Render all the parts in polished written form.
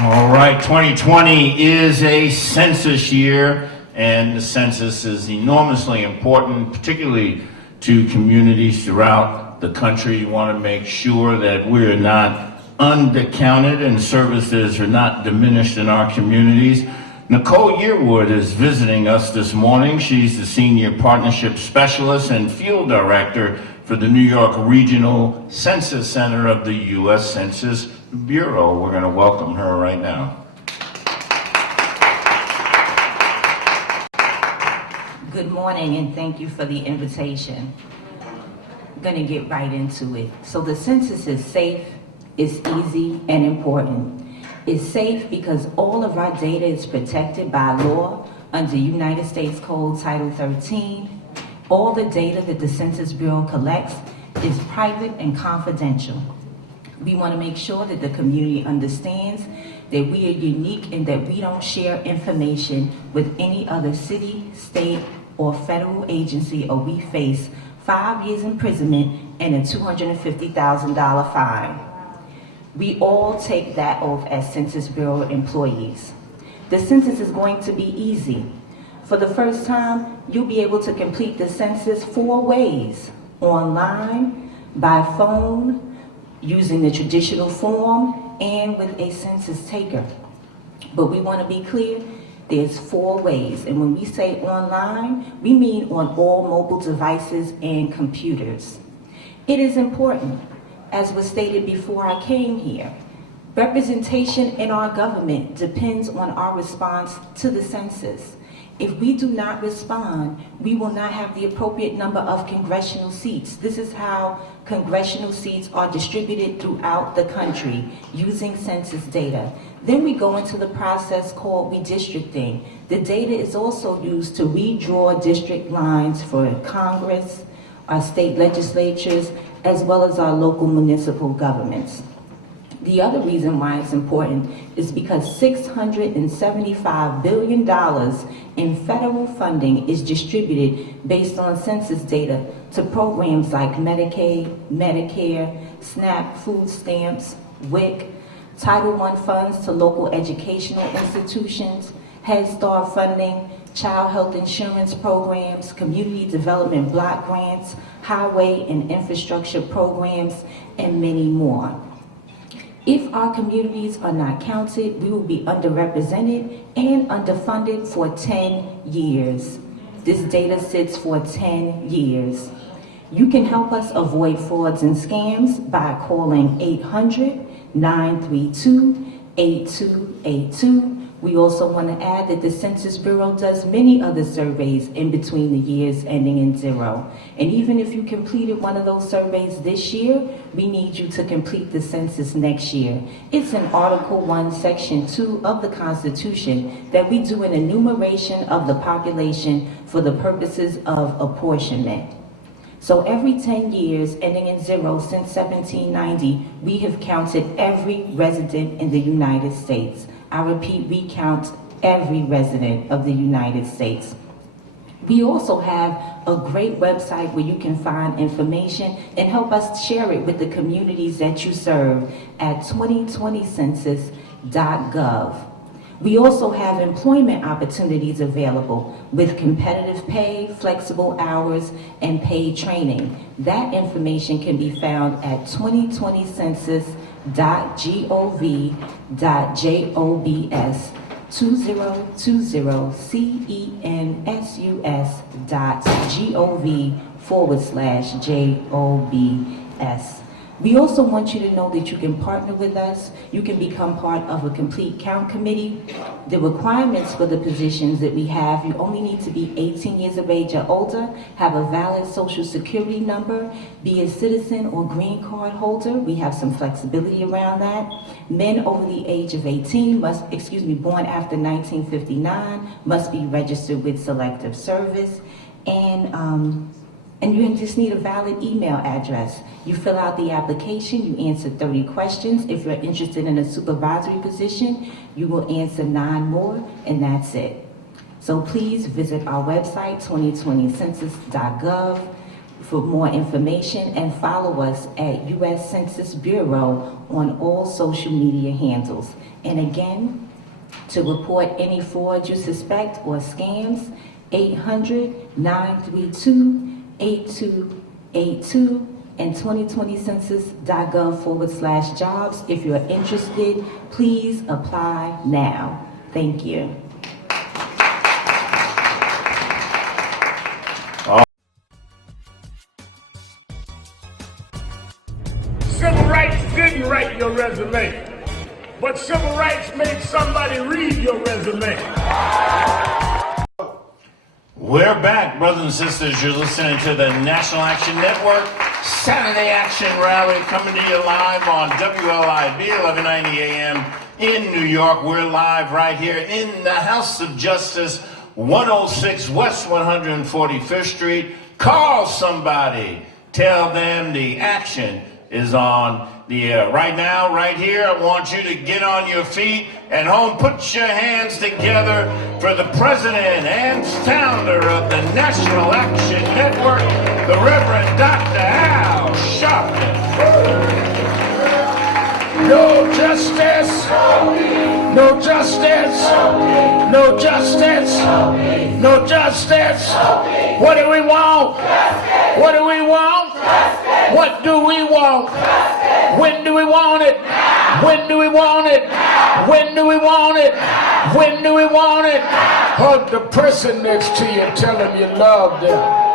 All right, 2020 is a census year, and the census is enormously important, particularly to communities throughout the country. You want to make sure that we're not undercounted and services are not diminished in our communities. Nicole Yearwood is visiting us this morning. She's the Senior Partnership Specialist and Field Director for the New York Regional Census Center of the U.S. Census Bureau. We're going to welcome her right now. Good morning, and thank you for the invitation. I'm going to get right into it. So the census is safe, it's easy, and important. It's safe because all of our data is protected by law under United States Code Title 13. All the data that the Census Bureau collects is private and confidential. We want to make sure that the community understands that we are unique and that we don't share information with any other city, state, or federal agency, or we face 5 years imprisonment and a $250,000 fine. We all take that oath as Census Bureau employees. The census is going to be easy. For the first time, you'll be able to complete the census 4 ways: online, by phone, using the traditional form, and with a census taker. But we want to be clear, there's 4 ways. And when we say online, we mean on all mobile devices and computers. It is important, as was stated before I came here, representation in our government depends on our response to the census. If we do not respond, we will not have the appropriate number of congressional seats. This is how congressional seats are distributed throughout the country using census data. Then we go into the process called redistricting. The data is also used to redraw district lines for Congress, our state legislatures, as well as our local municipal governments. The other reason why it's important is because $675 billion in federal funding is distributed based on census data to programs like Medicaid, Medicare, SNAP, food stamps, WIC, Title I funds to local educational institutions, Head Start funding, child health insurance programs, community development block grants, highway and infrastructure programs, and many more. If our communities are not counted, we will be underrepresented and underfunded for 10 years. This data sits for 10 years. You can help us avoid frauds and scams by calling 800-932-8282. We also want to add that the Census Bureau does many other surveys in between the years ending in 0. And even if you completed one of those surveys this year, we need you to complete the census next year. It's in Article 1, Section 2 of the Constitution that we do an enumeration of the population for the purposes of apportionment. So every 10 years, ending in 0 since 1790, we have counted every resident in the United States. I repeat, we count every resident of the United States. We also have a great website where you can find information and help us share it with the communities that you serve at 2020census.gov. We also have employment opportunities available with competitive pay, flexible hours, and paid training. That information can be found at 2020census.gov.jobs 2020census.gov/JOBS. We also want you to know that you can partner with us. You can become part of a complete count committee. The requirements for the positions that we have, you only need to be 18 years of age or older, have a valid social security number, be a citizen or green card holder. We have some flexibility around that. Men over the age of 18 born after 1959 must be registered with Selective Service. And you just need a valid email address. You fill out the application, you answer 30 questions. If you're interested in a supervisory position, you will answer 9 more, and that's it. So please visit our website, 2020census.gov. for more information and follow us at U.S. Census Bureau on all social media handles. And again, to report any fraud you suspect or scams, 800-932-8282 and 2020census.gov/jobs. If you're interested, please apply now. Thank you. Civil rights didn't write your resume, but civil rights made somebody read your resume. We're back, brothers and sisters. You're listening to the National Action Network Saturday Action Rally, coming to you live on WLIB 1190 AM in New York. We're live right here in the House of Justice, 106 West 145th Street. Call somebody. Tell them the action is on the air. Right now, right here, I want you to get on your feet and home, put your hands together for the president and founder of the National Action Network, the Reverend Dr. Al Sharpton. No justice, no justice, no justice, no justice. What do we want? What do we want? What do we want? When do we want it? When do we want it? When do we want it? When do we want it? Hug the person next to you and tell them you love them.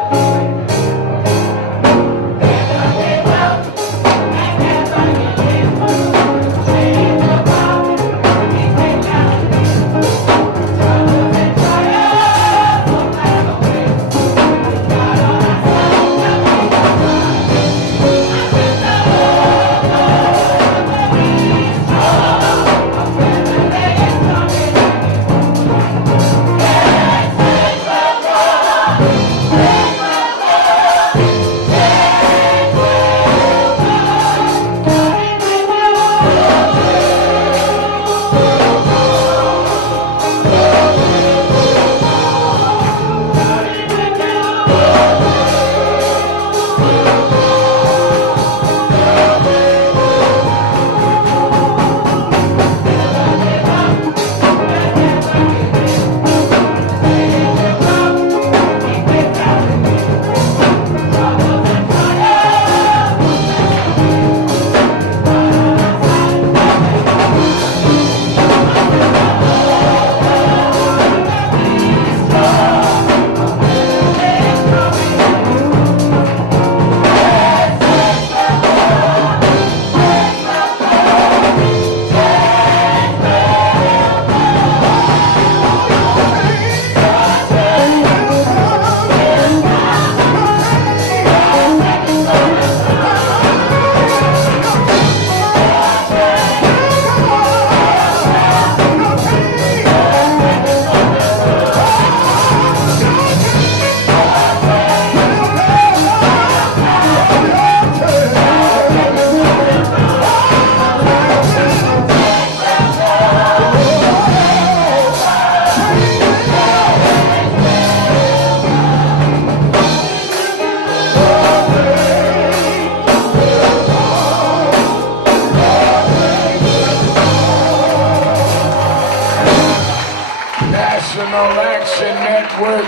National Action Network,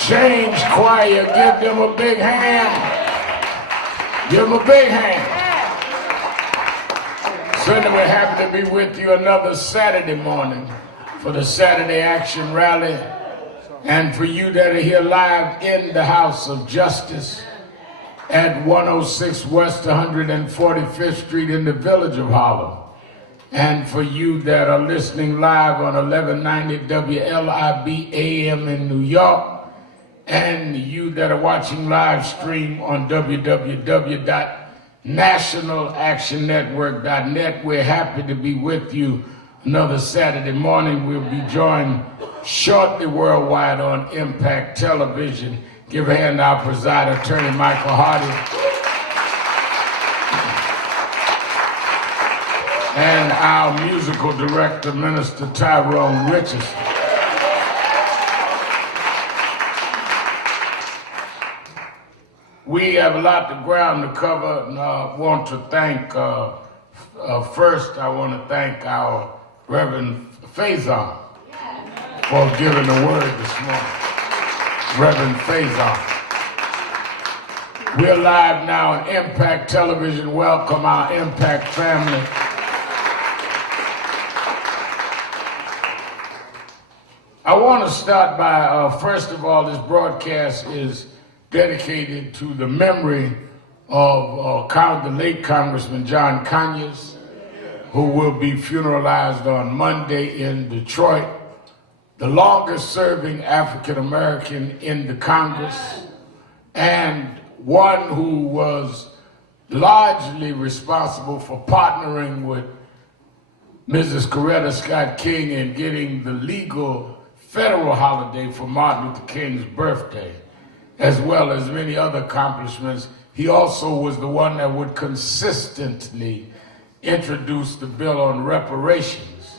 Change Choir, give them a big hand. Give them a big hand. Certainly we're happy to be with you another Saturday morning for the Saturday Action Rally, and for you that are here live in the House of Justice at 106 West 145th Street in the Village of Harlem. And for you that are listening live on 1190 WLIB AM in New York, and you that are watching live stream on www.nationalactionnetwork.net, we're happy to be with you another Saturday morning. We'll be joined shortly worldwide on Impact Television. Give a hand to our presider, Attorney Michael Hardy, and our musical director, Minister Tyrone Richardson. We have a lot of ground to cover, and I want to thank, first I want to thank our Reverend Faison for giving the word this morning. Reverend Faison. We're live now on Impact Television. Welcome our Impact family. I want to start by, first of all, this broadcast is dedicated to the memory of the late Congressman John Conyers, who will be funeralized on Monday in Detroit, the longest serving African American in the Congress, and one who was largely responsible for partnering with Mrs. Coretta Scott King in getting the legal federal holiday for Martin Luther King's birthday, as well as many other accomplishments. He also was the one that would consistently introduce the bill on reparations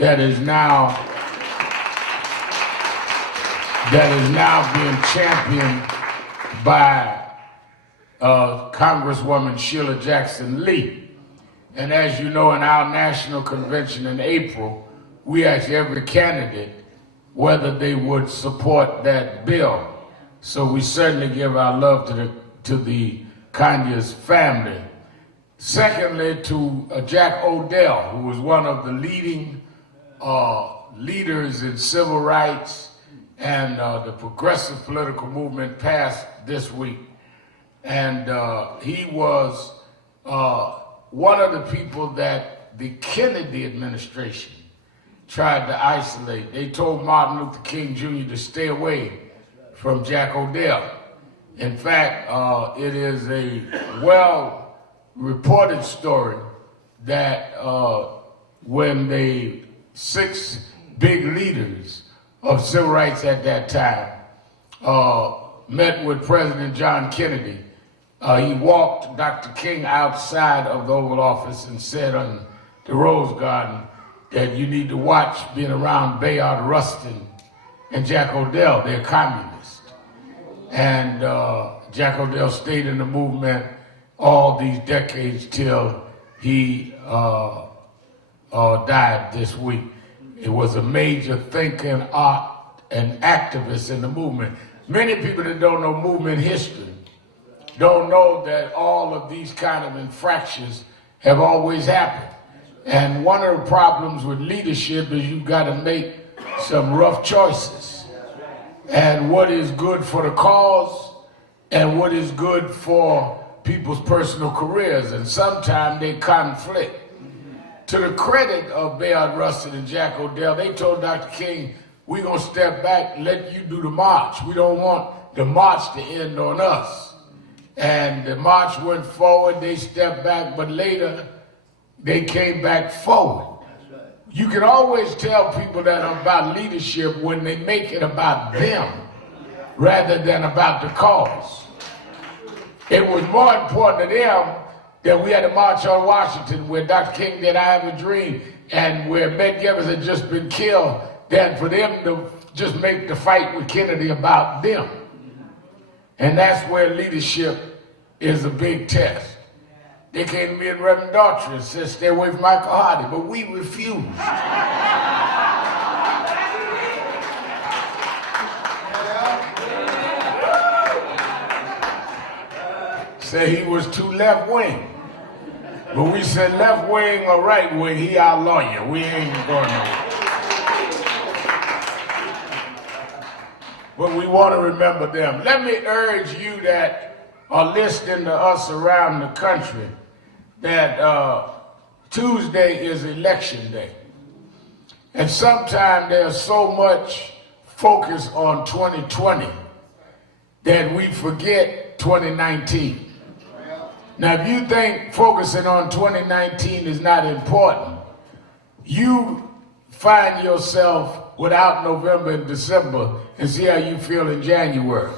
that is now being championed by Congresswoman Sheila Jackson Lee. And as you know, in our national convention in April, we asked every candidate whether they would support that bill. So we certainly give our love to the Conyers family. Secondly, to Jack Odell, who was one of the leading leaders in civil rights and the progressive political movement passed this week. And he was one of the people that the Kennedy administration tried to isolate. They told Martin Luther King Jr. to stay away from Jack Odell. In fact, it is a well-reported story that when the 6 big leaders of civil rights at that time met with President John Kennedy, he walked Dr. King outside of the Oval Office and said on the Rose Garden that you need to watch being around Bayard Rustin and Jack Odell. They're communists. And Jack Odell stayed in the movement all these decades till he died this week. It was a major thinker, art, and activist in the movement. Many people that don't know movement history don't know that all of these kind of infractions have always happened. And one of the problems with leadership is you've got to make some rough choices. And what is good for the cause and what is good for people's personal careers. And sometimes they conflict. To the credit of Bayard Rustin and Jack Odell, they told Dr. King, we're going to step back and let you do the march. We don't want the march to end on us. And the march went forward, they stepped back, but later they came back forward. You can always tell people that are about leadership when they make it about them rather than about the cause. It was more important to them that we had to march on Washington where Dr. King did I Have a Dream and where Medgar had just been killed than for them to just make the fight with Kennedy about them. And that's where leadership is a big test. They came to me and Reverend Daughtry and said, stay away from Michael Hardy, but we refused. Said he was too left wing. But we said left wing or right wing, he our lawyer. We ain't going nowhere. But we want to remember them. Let me urge you that are listening to us around the country that Tuesday is election day. And sometimes there's so much focus on 2020 that we forget 2019. Now, if you think focusing on 2019 is not important, you find yourself without November and December and see how you feel in January.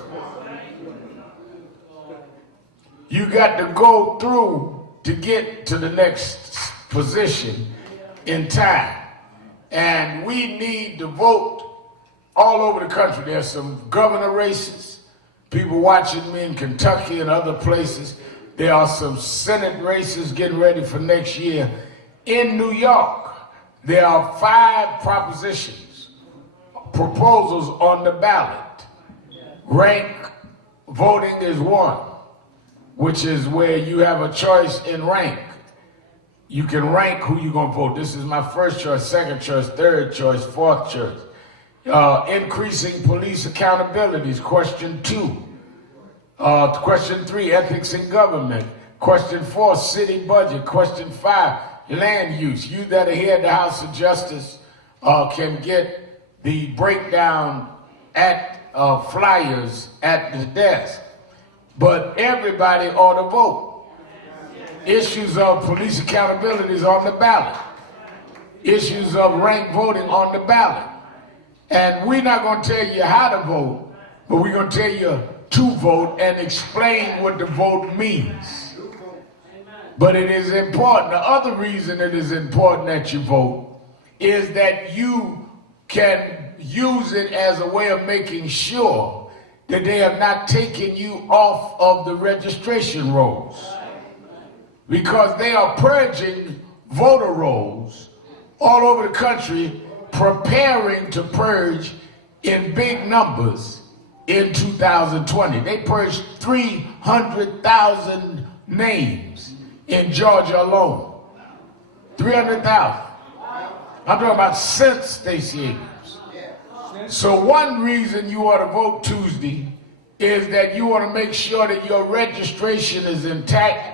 You got to go through to get to the next position in time. And we need to vote all over the country. There's some governor races, people watching me in Kentucky and other places. There are some Senate races getting ready for next year. In New York, there are 5 proposals on the ballot. Rank voting is one, which is where you have a choice in rank. You can rank who you're going to vote. This is my first choice, second choice, third choice, fourth choice. Increasing police accountability is question 2. Question 3, ethics in government. Question 4, city budget. Question 5, land use. You that are here at the House of Justice can get the breakdown at flyers at the desk. But everybody ought to vote. Issues of police accountability is on the ballot. Issues of rank voting on the ballot. And we're not going to tell you how to vote, but we're going to tell you to vote and explain what the vote means. But it is important. The other reason it is important that you vote is that you can use it as a way of making sure that they have not taken you off of the registration rolls. Because they are purging voter rolls all over the country, preparing to purge in big numbers in 2020. They purged 300,000 names in Georgia alone. 300,000. I'm talking about since Stacey Abrams. So one reason you ought to vote Tuesday is that you want to make sure that your registration is intact,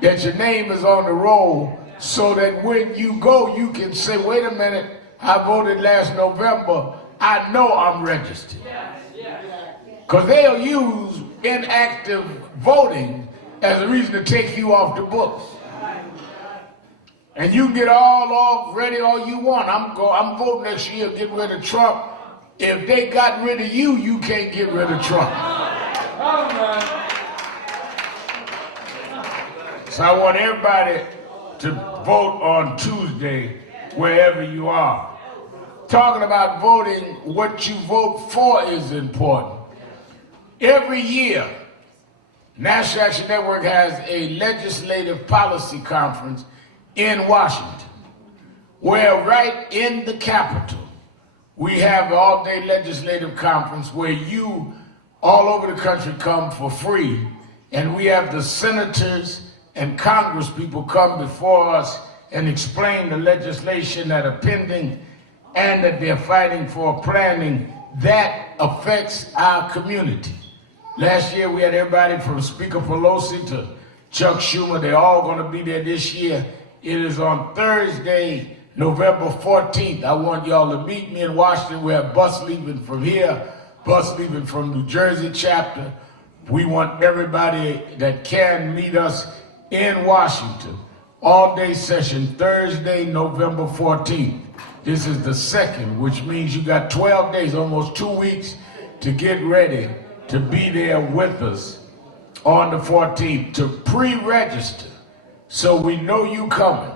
that your name is on the roll, so that when you go, you can say, wait a minute, I voted last November, I know I'm registered. Because they'll use inactive voting as a reason to take you off the books. And you can get all off ready all you want. I'm voting next year, get rid of Trump. If they got rid of you, you can't get rid of Trump. So I want everybody to vote on Tuesday, wherever you are. Talking about voting, what you vote for is important. Every year, National Action Network has a legislative policy conference in Washington, where right in the Capitol, we have an all-day legislative conference where you all over the country come for free, and we have the senators and Congress people come before us and explain the legislation that are pending and that they're fighting for, planning that affects our community. Last year we had everybody from Speaker Pelosi to Chuck Schumer. They're all going to be there this year. It is on Thursday, November 14th. I want y'all to meet me in Washington. We have bus leaving from here, bus leaving from New Jersey chapter. We want everybody that can meet us in Washington. All-day session, Thursday, November 14th. This is the second, which means you got 12 days, almost 2 weeks, to get ready to be there with us on the 14th, to pre-register so we know you coming.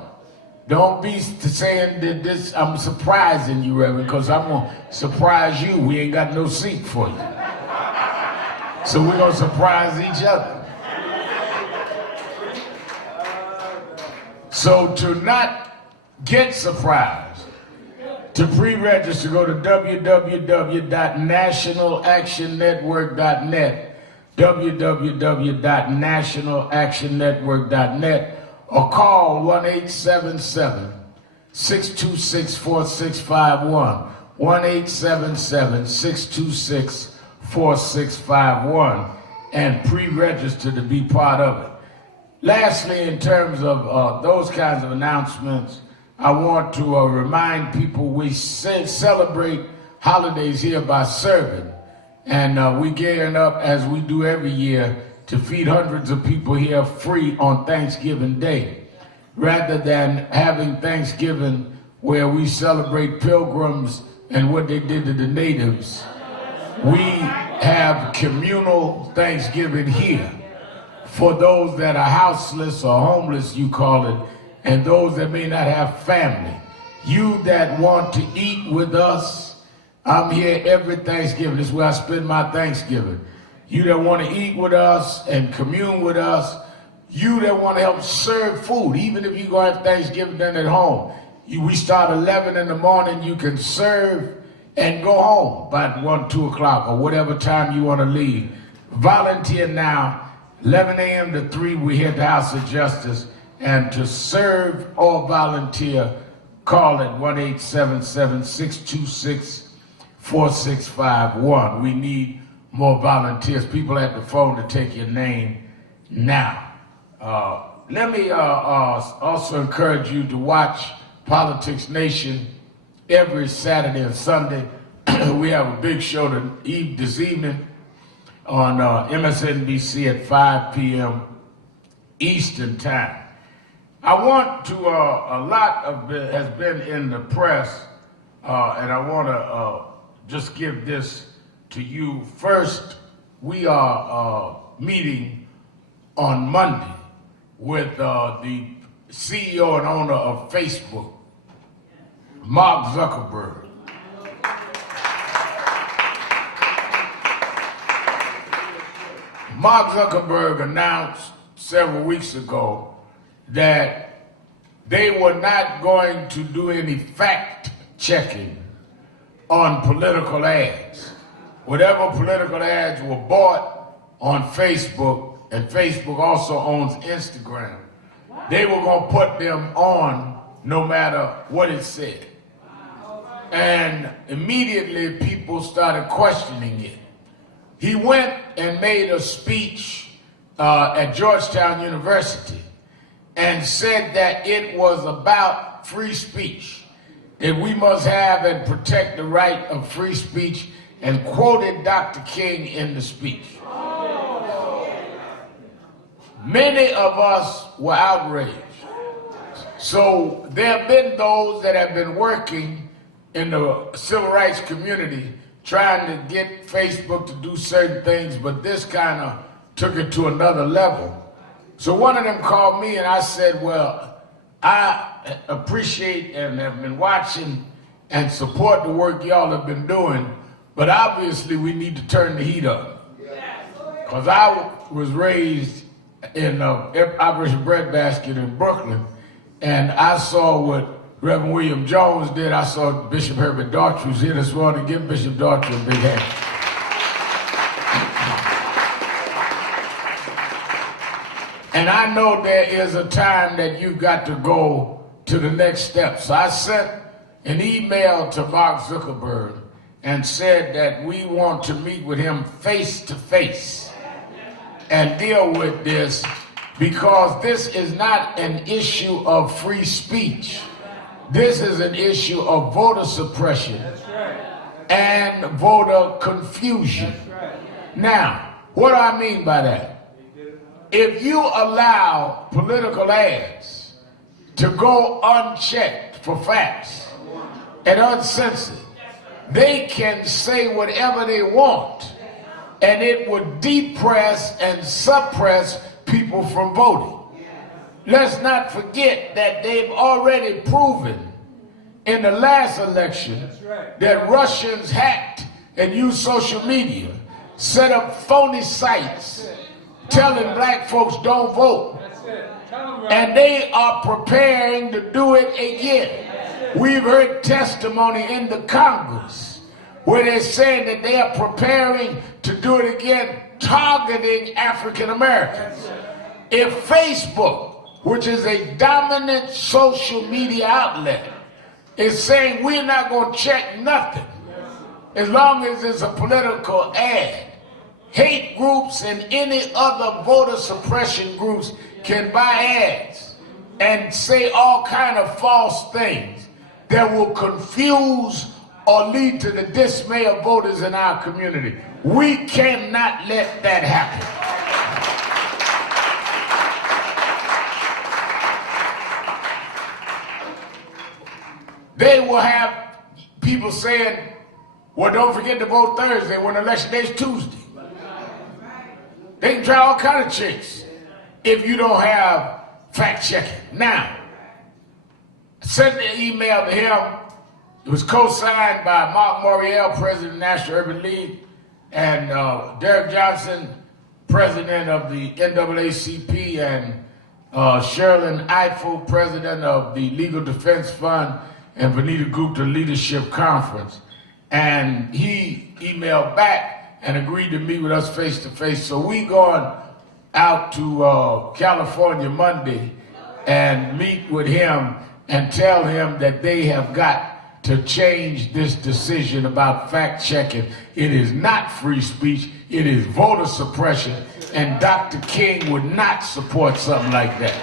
Don't be saying that this, I'm surprising you, Reverend, because I'm going to surprise you. We ain't got no seat for you. So we're going to surprise each other. So to not get surprised, to pre-register, go to www.nationalactionnetwork.net, www.nationalactionnetwork.net, or call 1-877-626-4651, 1-877-626-4651, and pre-register to be part of it. Lastly, in terms of those kinds of announcements, I want to remind people we celebrate holidays here by serving. And we're gearing up, as we do every year, to feed hundreds of people here free on Thanksgiving Day. Rather than having Thanksgiving where we celebrate pilgrims and what they did to the natives, we have communal Thanksgiving here for those that are houseless or homeless, you call it, and those that may not have family. You that want to eat with us, I'm here every Thanksgiving. This is where I spend my Thanksgiving. you that want to eat with us and commune with us, you that want to help serve food, even if you go have Thanksgiving dinner at home. We start 11 in the morning, you can serve and go home by 1, 2 o'clock or whatever time you want to leave. Volunteer now, 11 a.m. to 3, we here at the House of Justice. And to serve or volunteer, call at 1-877-626-4651. We need more volunteers. People at the phone to take your name now. Let me also encourage you to watch Politics Nation every Saturday and Sunday. We have a big show this evening on MSNBC at 5 p.m. Eastern Time. I want to, a lot of it has been in the press, and I want to just give this to you. First, we are meeting on Monday with the CEO and owner of Facebook, Mark Zuckerberg. Mark Zuckerberg announced several weeks ago that they were not going to do any fact checking on political ads. Whatever political ads were bought on Facebook, and Facebook also owns Instagram, they were going to put them on no matter what it said. And immediately people started questioning it. He went and made a speech at Georgetown University and said that it was about free speech, that we must have and protect the right of free speech, and quoted Dr. King in the speech. Many of us were outraged. So there have been those that have been working in the civil rights community trying to get Facebook to do certain things, but this kind of took it to another level. So one of them called me and I said, well, I appreciate and have been watching and support the work y'all have been doing, but obviously we need to turn the heat up. Because I was raised in Operation Breadbasket in Brooklyn, and I saw what Reverend William Jones did. I saw Bishop Herbert Daughtry was here this morning. Give Bishop Daughtry a big hand. And I know there is a time that you've got to go to the next step. So I sent an email to Mark Zuckerberg and said that we want to meet with him face to face and deal with this, because this is not an issue of free speech. This is an issue of voter suppression and voter confusion. Now, what do I mean by that? If you allow political ads to go unchecked for facts and uncensored, they can say whatever they want, and it would depress and suppress people from voting. Let's not forget that they've already proven in the last election that Russians hacked and used social media, set up phony sites telling black folks don't vote. And they are preparing to do it again. We've heard testimony in the Congress where they're saying that they are preparing to do it again, targeting African Americans. If Facebook, which is a dominant social media outlet, is saying we're not going to check nothing as long as it's a political ad, hate groups and any other voter suppression groups can buy ads and say all kind of false things that will confuse or lead to the dismay of voters in our community. We cannot let that happen. They will have people saying, well, don't forget to vote Thursday when election day is Tuesday. They can try all kind of tricks if you don't have fact checking. Now, I sent an email to him. It was co-signed by Mark Morial, president of the National Urban League, and Derek Johnson, president of the NAACP, and Sherlyn Eiffel, president of the Legal Defense Fund, and Vanita Gupta Leadership Conference. And he emailed back and agreed to meet with us face to face. So we going out to California Monday and meet with him and tell him that they have got to change this decision about fact checking. It is not free speech, it is voter suppression, and Dr. King would not support something like that.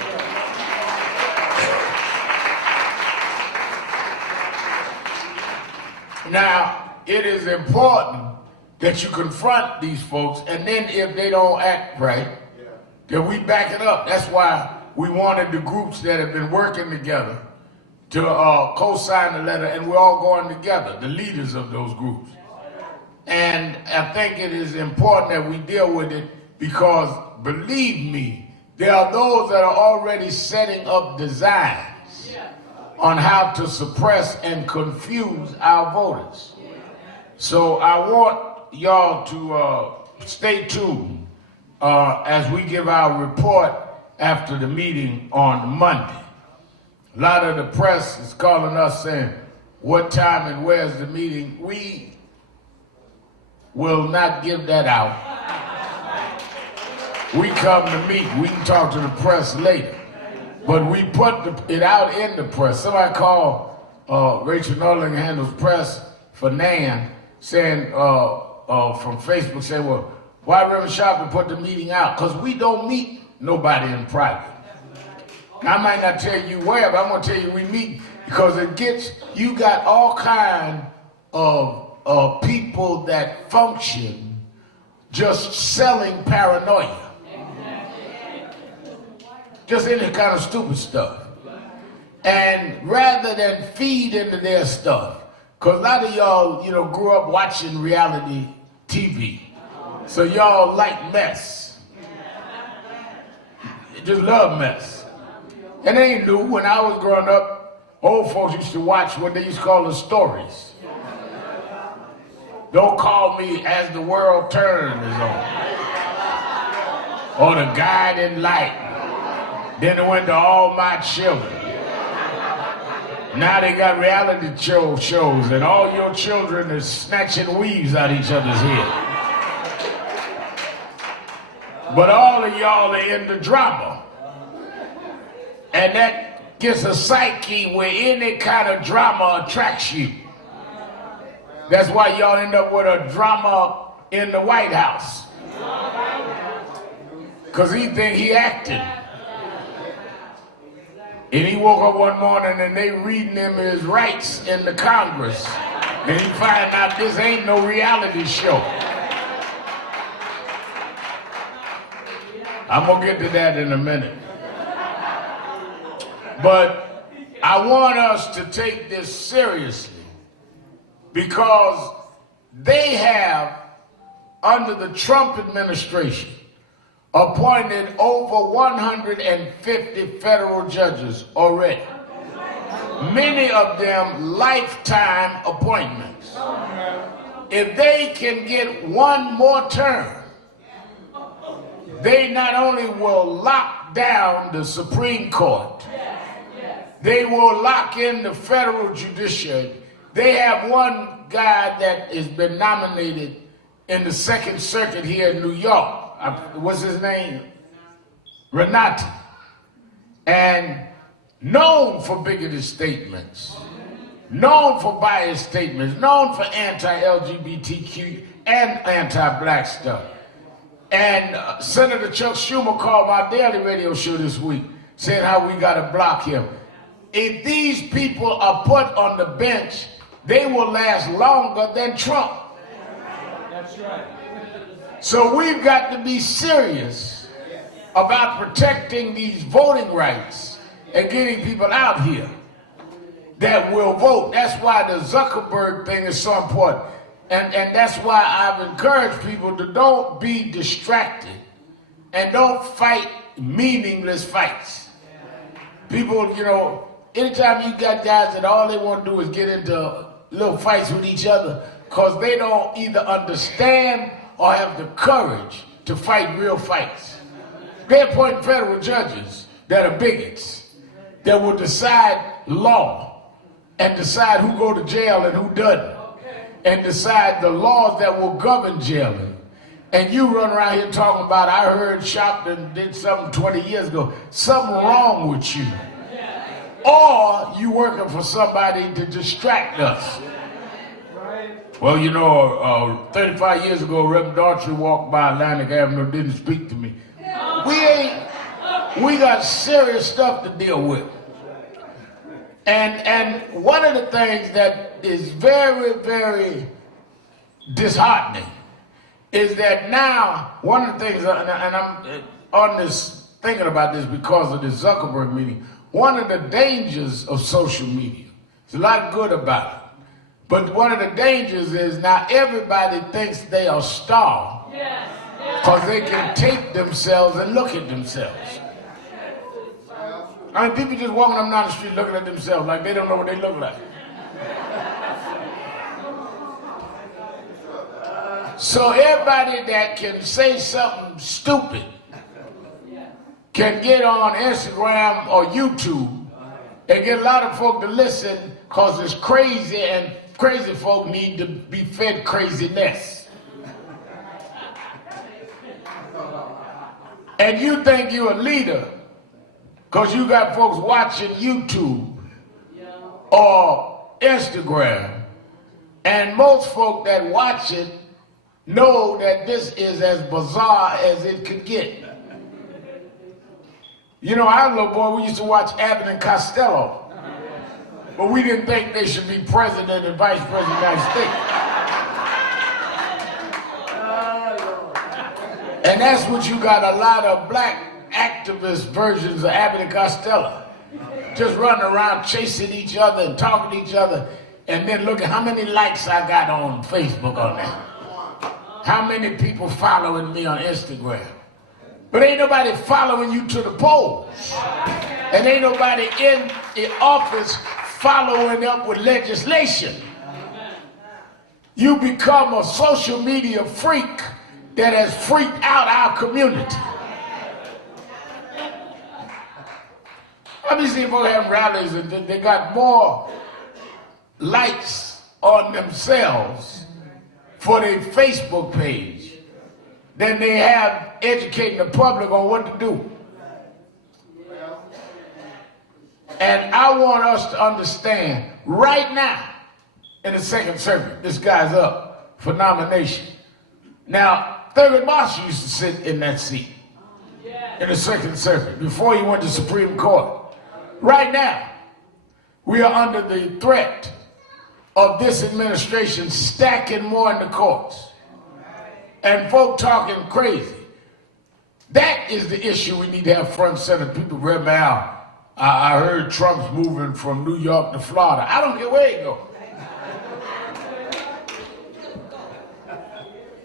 Now, it is important that you confront these folks, and then if they don't act right, that we back it up. That's why we wanted the groups that have been working together to co-sign the letter, and we're all going together, the leaders of those groups. And I think it is important that we deal with it because, believe me, there are those that are already setting up designs on how to suppress and confuse our voters. So I want y'all to stay tuned as we give our report after the meeting on Monday. A lot of the press is calling us saying, what time and where's the meeting? We will not give that out. We come to meet. We can talk to the press later. But we put it out in the press. Somebody called Rachel Norling, handles press for NAN, saying from Facebook, saying, well, why Reverend Sharpton put the meeting out? Because we don't meet nobody in private. I might not tell you where, but I'm going to tell you we meet because it gets, you got all kind of people that function just selling paranoia. Just any kind of stupid stuff. And rather than feed into their stuff, because a lot of y'all, grew up watching reality TV. So y'all like mess. You just love mess. And they ain't new. When I was growing up, old folks used to watch what they used to call the stories. Don't Call Me As the World Turns is on. Or The Guiding Light. Then it went to All My Children. Now they got reality shows and all your children are snatching weaves out each other's head. But all of y'all are into drama. And that gets a psyche where any kind of drama attracts you. That's why y'all end up with a drama in the White House. Because he think he acting. And he woke up one morning and they reading him his rights in the Congress. And he find out this ain't no reality show. I'm gonna get to that in a minute. But I want us to take this seriously because they have, under the Trump administration, appointed over 150 federal judges already. Many of them lifetime appointments. If they can get one more term, they not only will lock down the Supreme Court, they will lock in the federal judiciary. They have one guy that has been nominated in the Second Circuit here in New York. What's his name? Renati. And known for bigoted statements, known for biased statements, known for anti-LGBTQ and anti-black stuff. And Senator Chuck Schumer called my daily radio show this week saying how we got to block him. If these people are put on the bench, they will last longer than Trump. That's right. So we've got to be serious about protecting these voting rights and getting people out here that will vote. That's why the Zuckerberg thing is so important. And that's why I've encouraged people to don't be distracted and don't fight meaningless fights. People, anytime you got guys that all they want to do is get into little fights with each other because they don't either understand or have the courage to fight real fights. They appoint federal judges that are bigots, that will decide law and decide who go to jail and who doesn't, and decide the laws that will govern jailing. And you run around here talking about, I heard Shopton did something 20 years ago. Something wrong with you. Or you working for somebody to distract us. Well, you know, 35 years ago, Reverend Daughtry walked by Atlantic Avenue, didn't speak to me. We got serious stuff to deal with. And one of the things that is very, very disheartening is that now, one of the things, and I'm on this, thinking about this because of this Zuckerberg meeting, one of the dangers of social media, there's a lot good about it, but one of the dangers is now everybody thinks they are a star because they can tape themselves and look at themselves. I mean, people just walking up down the street looking at themselves like they don't know what they look like. So everybody that can say something stupid can get on Instagram or YouTube and get a lot of folk to listen because it's crazy and crazy folk need to be fed craziness. And you think you're a leader because you got folks watching YouTube or Instagram, and most folk that watch it know that this is as bizarre as it could get. You know, our little boy, we used to watch Abbott and Costello, but we didn't think they should be president and vice president of the United States. And that's what you got, a lot of black activist versions of Abbott and Costello. Just running around chasing each other and talking to each other, and then look at how many likes I got on Facebook on that. How many people following me on Instagram? But ain't nobody following you to the polls. And ain't nobody in the office following up with legislation. You become a social media freak that has freaked out our community. Let me see if we have rallies and they got more likes on themselves for their Facebook page than they have educating the public on what to do. And I want us to understand right now in the Second Circuit, this guy's up for nomination. Now, Thurgood Marshall used to sit in that seat in the Second Circuit before he went to Supreme Court. Right now, we are under the threat of this administration stacking more in the courts and folk talking crazy. That is the issue we need to have front center. People read me out. I heard Trump's moving from New York to Florida. I don't care where he goes.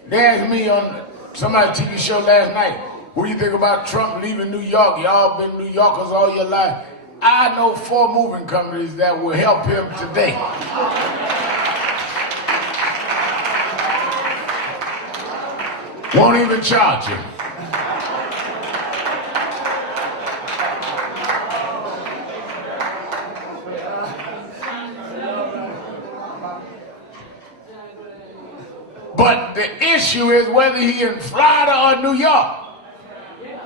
They asked me on somebody's TV show last night, what do you think about Trump leaving New York? Y'all been New Yorkers all your life. I know 4 moving companies that will help him today. Won't even charge him. But the issue is whether he in Florida or New York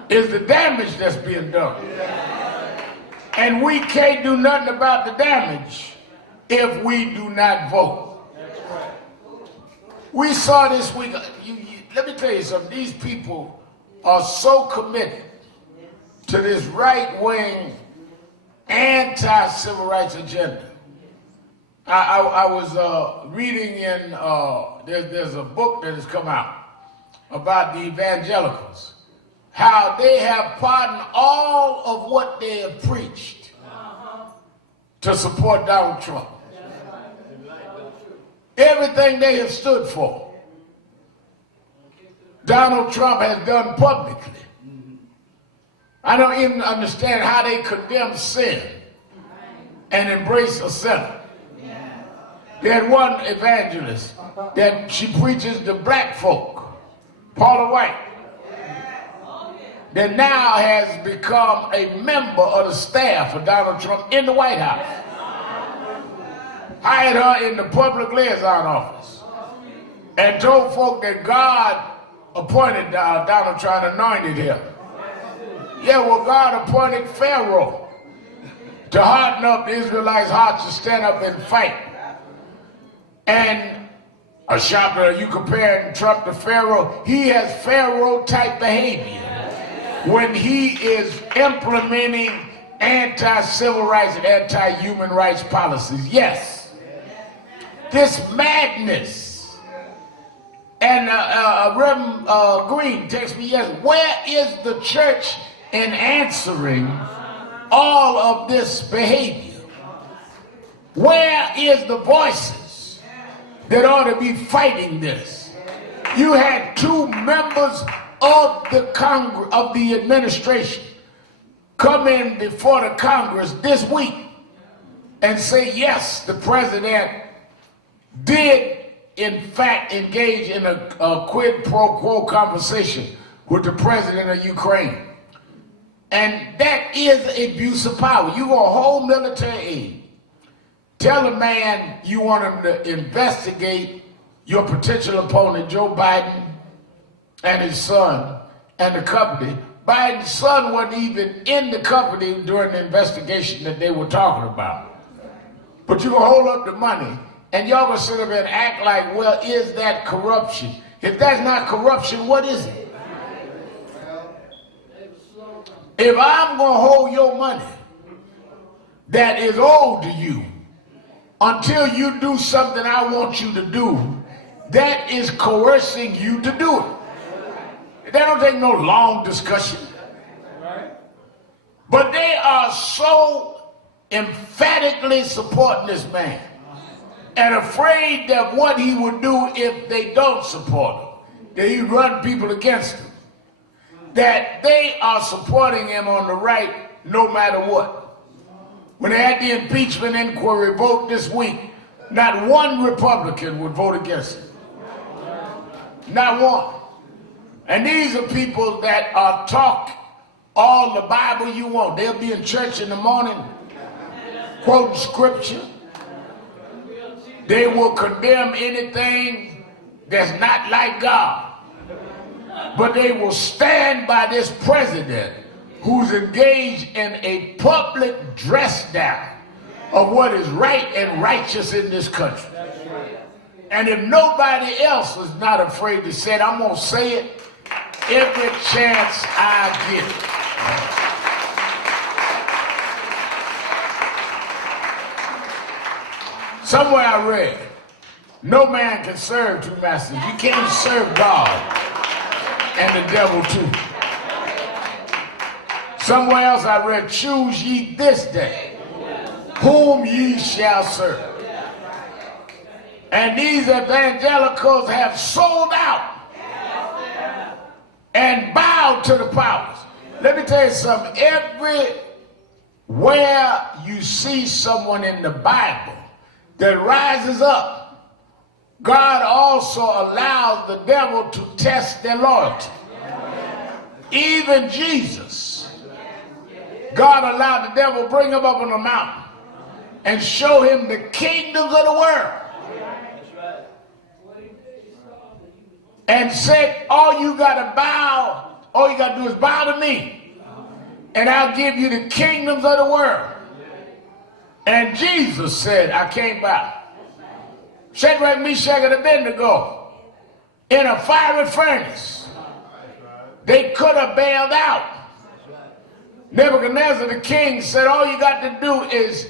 is the damage that's being done. And we can't do nothing about the damage if we do not vote. We saw this week, let me tell you something, these people are so committed to this right-wing anti-civil rights agenda. I was reading in, there's a book that has come out about the evangelicals, how they have pardoned all of what they have preached to support Donald Trump. Everything they have stood for, Donald Trump has done publicly. I don't even understand how they condemn sin and embrace a sinner. They had one evangelist that she preaches to black folk Paula White, that now has become a member of the staff of Donald Trump in the White House. Hired her in the public liaison office and told folk that God appointed Donald Trump and anointed him. Yeah, well, God appointed Pharaoh to harden up the Israelites' hearts to stand up and fight. And a shopper, you comparing Trump to Pharaoh, he has Pharaoh-type behavior when he is implementing anti-civil rights and anti-human rights policies. Yes, this madness. And Reverend Green texted me yesterday, where is the church in answering all of this behavior? Where is the voices that ought to be fighting this? You had two members of the administration come in before the Congress this week and say, yes, the president did in fact engage in a quid pro quo conversation with the president of Ukraine. And that is abuse of power. You go hold military aid, tell a man you want him to investigate your potential opponent, Joe Biden, and his son, and the company. Biden's son wasn't even in the company during the investigation that they were talking about. But you hold up the money, and y'all gonna sit up and act like, well, is that corruption? If that's not corruption, what is it? If I'm gonna hold your money that is owed to you until you do something I want you to do, that is coercing you to do it. That don't take no long discussion. But they are so emphatically supporting this man and afraid that what he would do if they don't support him, that he'd run people against him, that they are supporting him on the right no matter what. When they had the impeachment inquiry vote this week, not one Republican would vote against him. Not one. And these are people that are talk all the Bible you want. They'll be in church in the morning quoting scripture. They will condemn anything that's not like God. But they will stand by this president who's engaged in a public dress down of what is right and righteous in this country. And if nobody else is not afraid to say it, I'm going to say it every chance I get. Somewhere I read, no man can serve two masters. You can't serve God and the devil too. Somewhere else I read, choose ye this day whom ye shall serve. And these evangelicals have sold out and bowed to the powers. Let me tell you something. Everywhere you see someone in the Bible that rises up, God also allows the devil to test their loyalty. Even Jesus, God allowed the devil to bring him up on a mountain and show him the kingdoms of the world. And said, all you got to do is bow to me, and I'll give you the kingdoms of the world. And Jesus said, I can't bow. Shadrach, Meshach, and Abednego in a fiery furnace. They could have bailed out. Nebuchadnezzar the king said, all you got to do is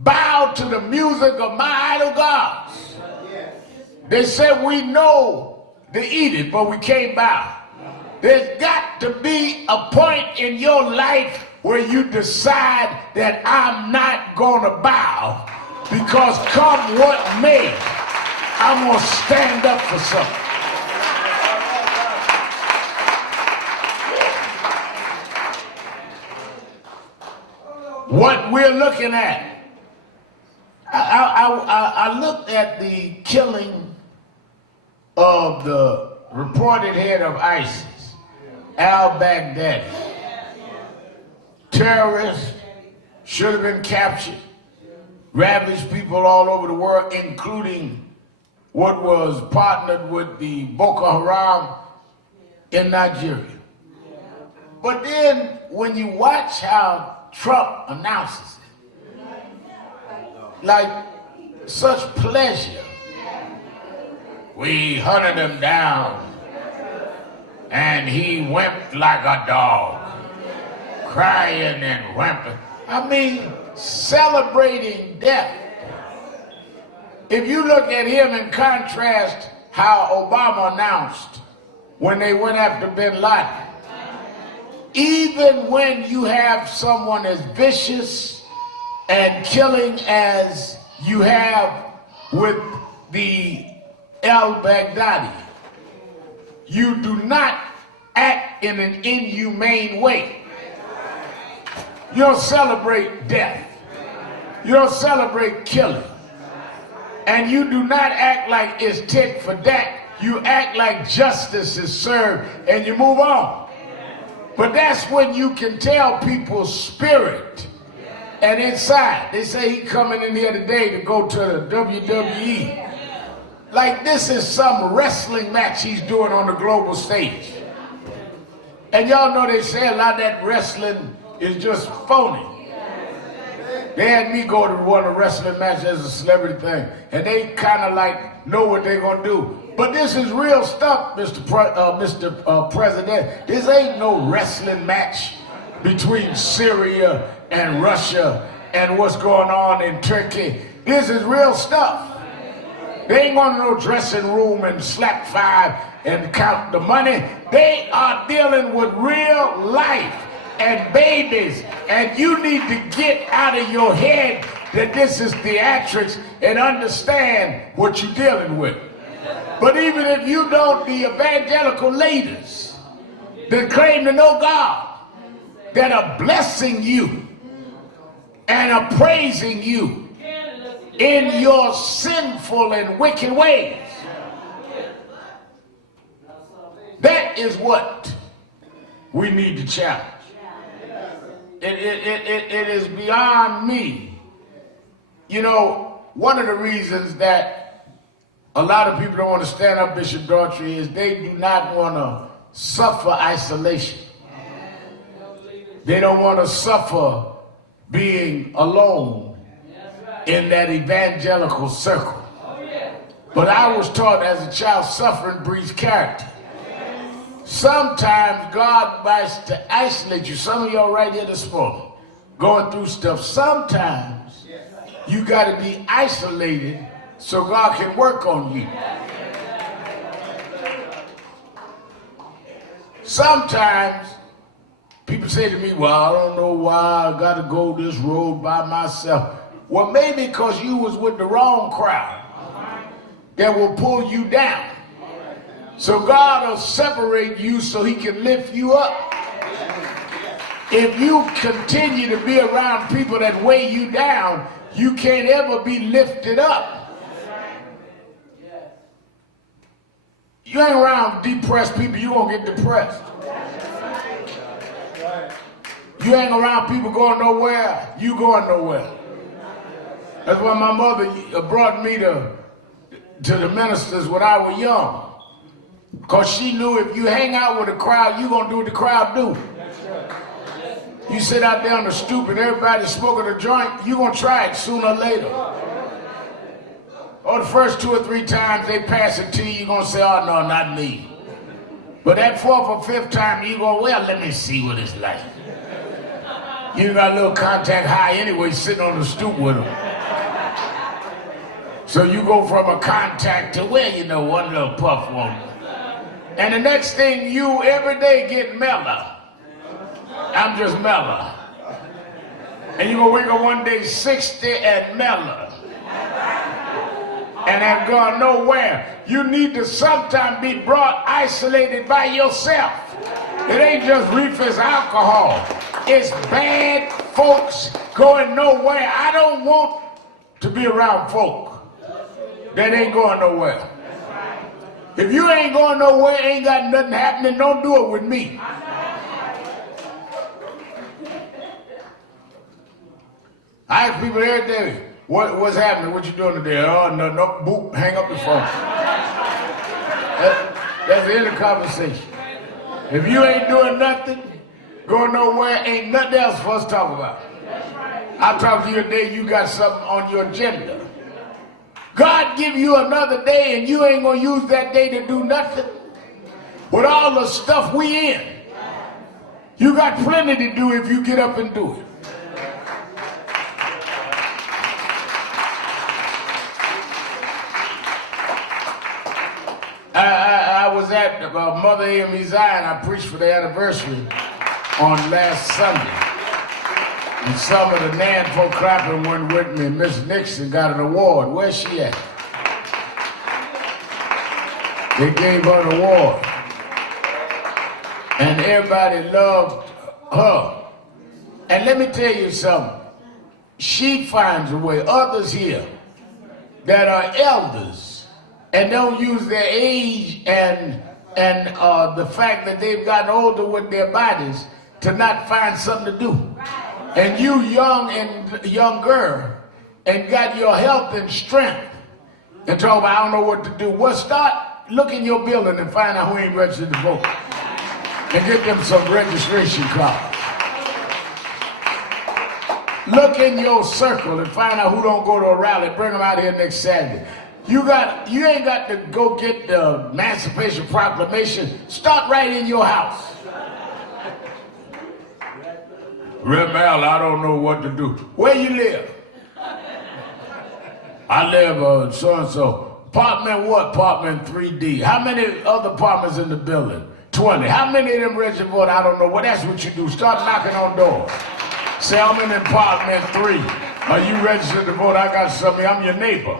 bow to the music of my idol gods. They said, we know the edict, but we can't bow. There's got to be a point in your life where you decide that I'm not going to bow, because come what may, I'm going to stand up for something. What we're looking at, I looked at the killing of the reported head of ISIS, al-Baghdadi. Terrorists should have been captured, ravaged people all over the world, including what was partnered with the Boko Haram in Nigeria. But then when you watch how Trump announces it, like such pleasure, we hunted him down and he wept like a dog, crying and whimpering. I mean, celebrating death. If you look at him and contrast how Obama announced when they went after bin Laden, even when you have someone as vicious and killing as you have with the al-Baghdadi, you do not act in an inhumane way. You don't celebrate death. You don't celebrate killing. And you do not act like it's tit for tat. You act like justice is served and you move on. But that's when you can tell people's spirit and inside. They say he coming in here today to go to the WWE. Like this is some wrestling match he's doing on the global stage. And y'all know they say a lot of that wrestling is just phony. They had me go to one of the wrestling matches as a celebrity thing, and they kind of like know what they're gonna do. But this is real stuff, Mr. President. This ain't no wrestling match between Syria and Russia and what's going on in Turkey. This is real stuff. They ain't going to no dressing room and slap five and count the money. They are dealing with real life and babies, and you need to get out of your head that this is theatrics and understand what you're dealing with. But even if you don't, the evangelical leaders that claim to know God, that are blessing you and are praising you in your sinful and wicked ways, that is what we need to challenge. It is beyond me. You know, one of the reasons that a lot of people don't want to stand up, Bishop Daughtry, is they do not want to suffer isolation. They don't want to suffer being alone in that evangelical circle. But I was taught as a child, suffering breeds character. Sometimes God wants to isolate you. Some of y'all right here this morning going through stuff. Sometimes you got to be isolated so God can work on you. Sometimes people say to me, well, I don't know why I got to go this road by myself. Well, maybe because you was with the wrong crowd that will pull you down. So God will separate you so he can lift you up. If you continue to be around people that weigh you down, you can't ever be lifted up. You hang around depressed people, you're going to get depressed. You hang around people going nowhere, you going nowhere. That's why my mother brought me to the ministers when I was young. Because she knew if you hang out with a crowd, you're going to do what the crowd do. You sit out there on the stoop and everybody's smoking a joint, you're going to try it sooner or later. Or the first 2 or 3 times they pass it to you, you're going to say, oh, no, not me. But that 4th or 5th time, you go, well, let me see what it's like. You got a little contact high anyway, sitting on the stoop with them. So you go from a contact to, well, you know, one little puff won't. And the next thing, you every day get mellow. I'm just mellow. And you're going to wake up one day 60 and mellow. And have gone nowhere. You need to sometime be brought isolated by yourself. It ain't just reefer's alcohol. It's bad folks going nowhere. I don't want to be around folk that ain't going nowhere. If you ain't going nowhere, ain't got nothing happening, don't do it with me. I ask people every day, what's happening? What you doing today? Oh, no, boop, hang up the phone. That's the end of the conversation. If you ain't doing nothing, going nowhere, ain't nothing else for us to talk about. I'll talk to you a day you got something on your agenda. God give you another day and you ain't gonna use that day to do nothing. With all the stuff we in, you got plenty to do if you get up and do it. I was at Mother A.M.E. Zion. I preached for the anniversary on last Sunday. And some of the Nan folk clapping went with me. Miss Nixon got an award. Where's she at? They gave her an award. And everybody loved her. And let me tell you something. She finds a way. Others here that are elders and don't use their age and the fact that they've gotten older with their bodies to not find something to do. And you young and younger and got your health and strength and talk about I don't know what to do. Well, start looking your building and find out who ain't registered to vote and get them some registration cards. Look in your circle and find out who don't go to a rally. Bring them out here next Saturday. You ain't got to go get the Emancipation Proclamation. Start right in your house. Rev Al, I don't know what to do. Where you live? I live so-and-so. Apartment what? Apartment 3D. How many other apartments in the building? 20. How many of them registered to vote? I don't know. Well, that's what you do. Start knocking on doors. Say, I'm in apartment 3. Are you registered to vote? I got something. I'm your neighbor.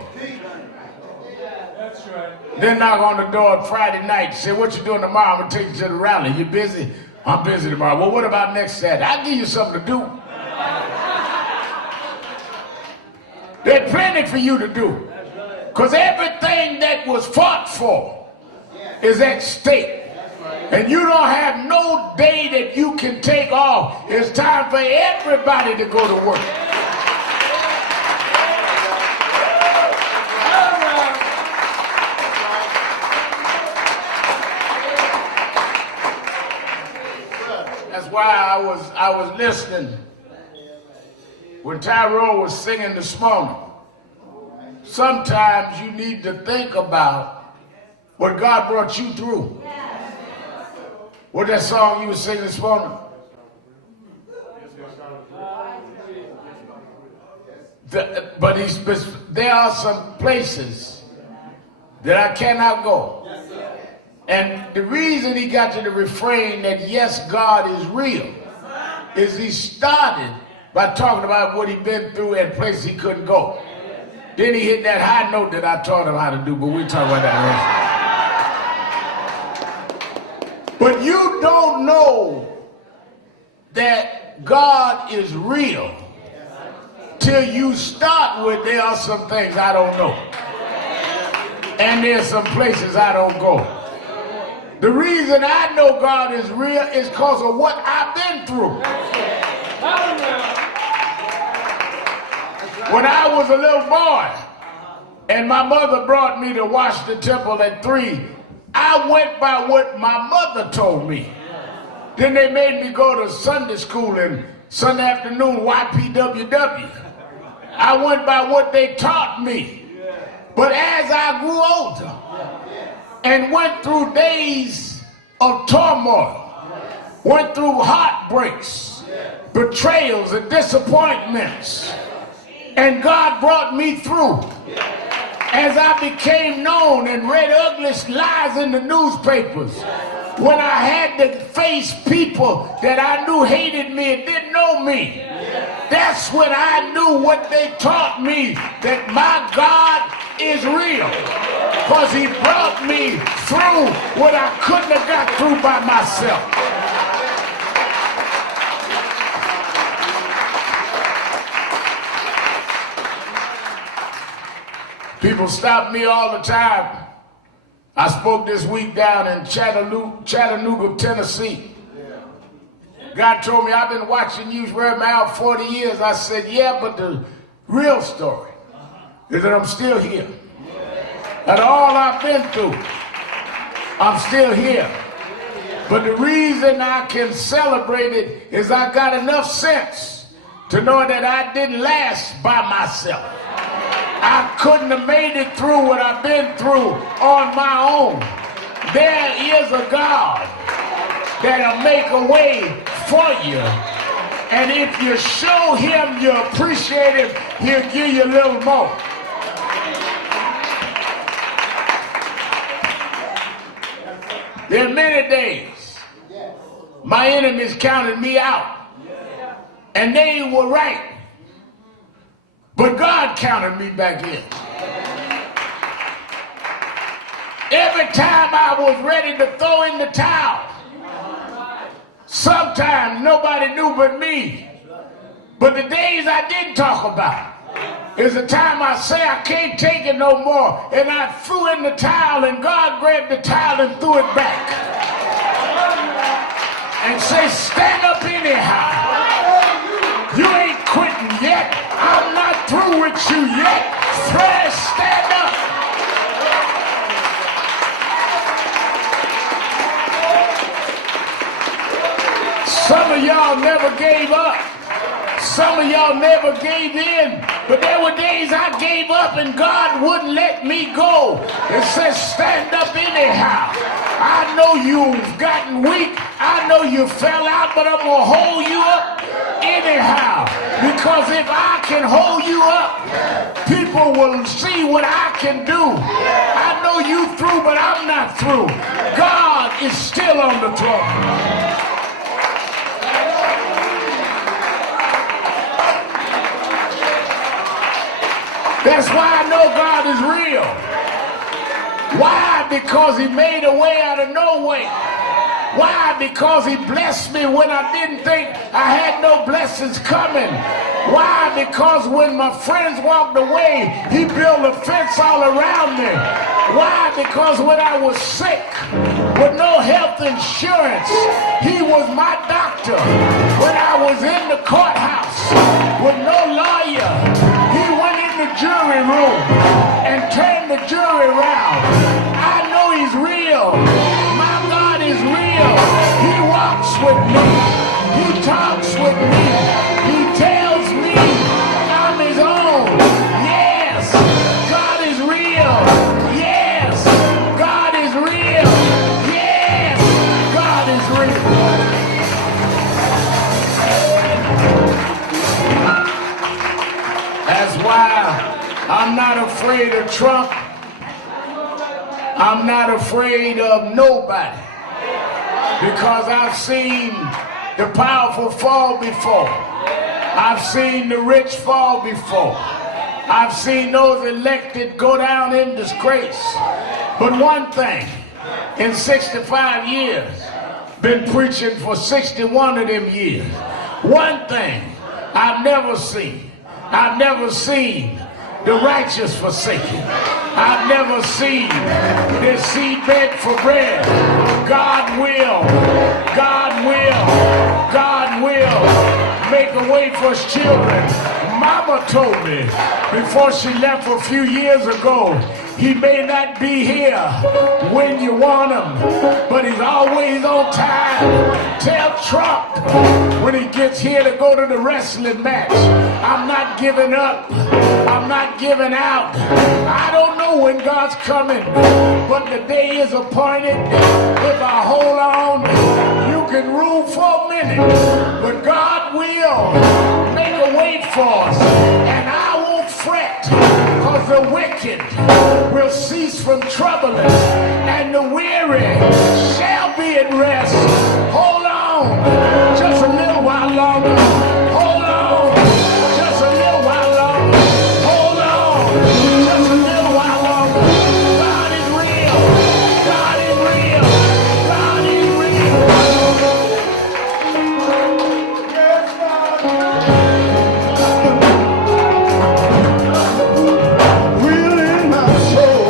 That's right. Then knock on the door Friday night. Say, what you doing tomorrow? I'm going to take you to the rally. You busy? I'm busy tomorrow. Well, what about next Saturday? I'll give you something to do. There's plenty for you to do. Because everything that was fought for is at stake. And you don't have no day that you can take off. It's time for everybody to go to work. That's why I was listening when Tyrone was singing this morning. Sometimes you need to think about what God brought you through. What that song you were singing this morning? But there are some places that I cannot go. And the reason he got to the refrain that yes, God is real is he started by talking about what he'd been through and places he couldn't go. Then he hit that high note that I taught him how to do, but we'll talk about that later. But you don't know that God is real till you start with there are some things I don't know. And there's some places I don't go. The reason I know God is real is because of what I've been through. When I was a little boy and my mother brought me to wash the temple at 3, I went by what my mother told me. Then they made me go to Sunday school and Sunday afternoon YPWW. I went by what they taught me. But as I grew older and went through days of turmoil, went through heartbreaks, betrayals and disappointments, and God brought me through. As I became known and read ugly lies in the newspapers, when I had to face people that I knew hated me and didn't know me, that's when I knew what they taught me, that my God is real. Because he brought me through what I couldn't have got through by myself. People stop me all the time I spoke this week down in Chattanooga, Tennessee. God told me, I've been watching you wear my out 40 years. I said, yeah, but the real story is that I'm still here. And all I've been through, I'm still here. But the reason I can celebrate it is I got enough sense to know that I didn't last by myself. I couldn't have made it through what I've been through on my own. There is a God that'll make a way for you. And if you show him you appreciate him, he'll give you a little more. There are many days my enemies counted me out. And they were right. But God counted me back in. Every time I was ready to throw in the towel, sometimes nobody knew but me. But the days I didn't talk about is the time I say I can't take it no more, and I threw in the towel, and God grabbed the towel and threw it back. And say, stand up anyhow. You ain't quitting yet. I'm not through with you yet. Fresh, stand up. Some of y'all never gave up. Some of y'all never gave in. But there were days I gave up and God wouldn't let me go. It says stand up anyhow. I know you've gotten weak. I know you fell out, but I'm going to hold you up anyhow. Because if I can hold you up, people will see what I can do. I know you through, but I'm not through. God is still on the throne. That's why I know God is real. Why? Because he made a way out of no way. Why? Because he blessed me when I didn't think I had no blessings coming. Why? Because when my friends walked away, he built a fence all around me. Why? Because when I was sick with no health insurance, he was my doctor. When I was in the courthouse with no lawyer, he went in the jury room and turned the jury around. I know he's real. My God is real. He walks with me. He talks with me. He tells me I'm his own. Yes, God is real. Yes, God is real. Yes, God is real. That's why I'm not afraid of Trump. I'm not afraid of nobody. Because I've seen the powerful fall before. I've seen the rich fall before. I've seen those elected go down in disgrace. But one thing, in 65 years, been preaching for 61 of them years. One thing I've never seen the righteous forsaken. I've never seen their seed beg for bread. God will make a way for his children. Mama told me before she left a few years ago, he may not be here when you want him, but he's always on time. Tell Trump when he gets here to go to the wrestling match, I'm not giving up. I'm not giving out. I don't know when God's coming, but the day is appointed. If I hold on, you can rule for a minute, but God will make a way for us, and I won't fret, because the wicked will cease from troubling, and the weary shall be at rest. Hold on just a little while longer. Hold on just a little while longer. Hold on just a little while longer. God is real. God is real. God is real. Real in my soul.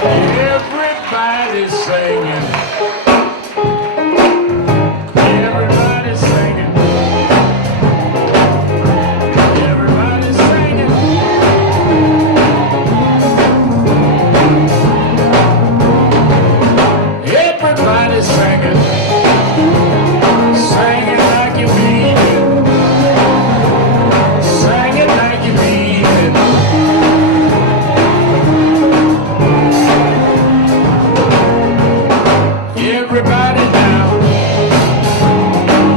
Everybody's singing. Everybody's singing. Everybody's singing. Everybody's singing. Singing like you mean it. Singing like you mean it. Everybody now,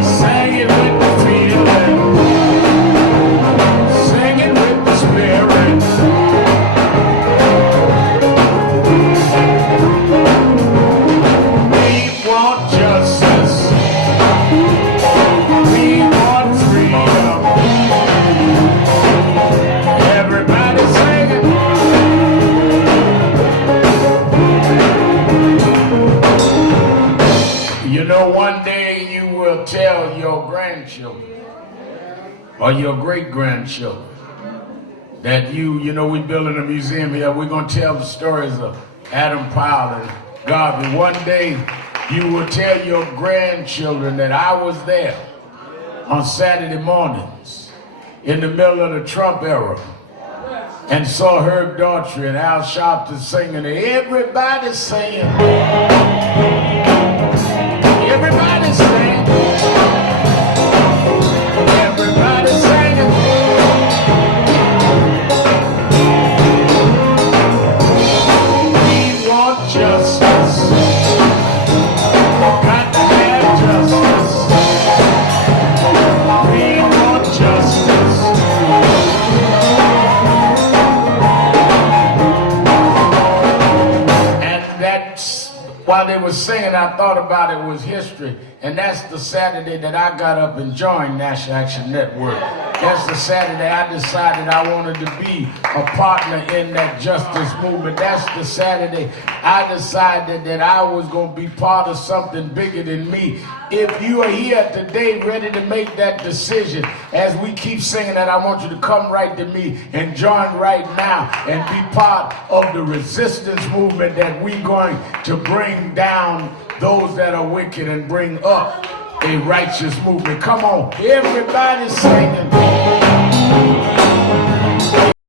sing it with the feeling, sing it with the spirit. We want justice, we want freedom. Everybody sing it. You know, one day you will tell your grandchildren or your great-grandchildren that you know, we're building a museum here. We're going to tell the stories of Adam Powell and Garvey. One day you will tell your grandchildren that I was there on Saturday mornings in the middle of the Trump era and saw Herb Daughtry and Al Sharpton singing. Everybody singing. Everybody's singing. Everybody's singing. We want justice. Got to have justice. We want justice. And that's while they were singing, I thought about it was history. And that's the Saturday that I got up and joined National Action Network. That's the Saturday I decided I wanted to be a partner in that justice movement. That's the Saturday I decided that I was going to be part of something bigger than me. If you are here today ready to make that decision, as we keep singing that, I want you to come right to me and join right now and be part of the resistance movement that we're going to bring down those that are wicked and bring up a righteous movement. Come on, everybody singing.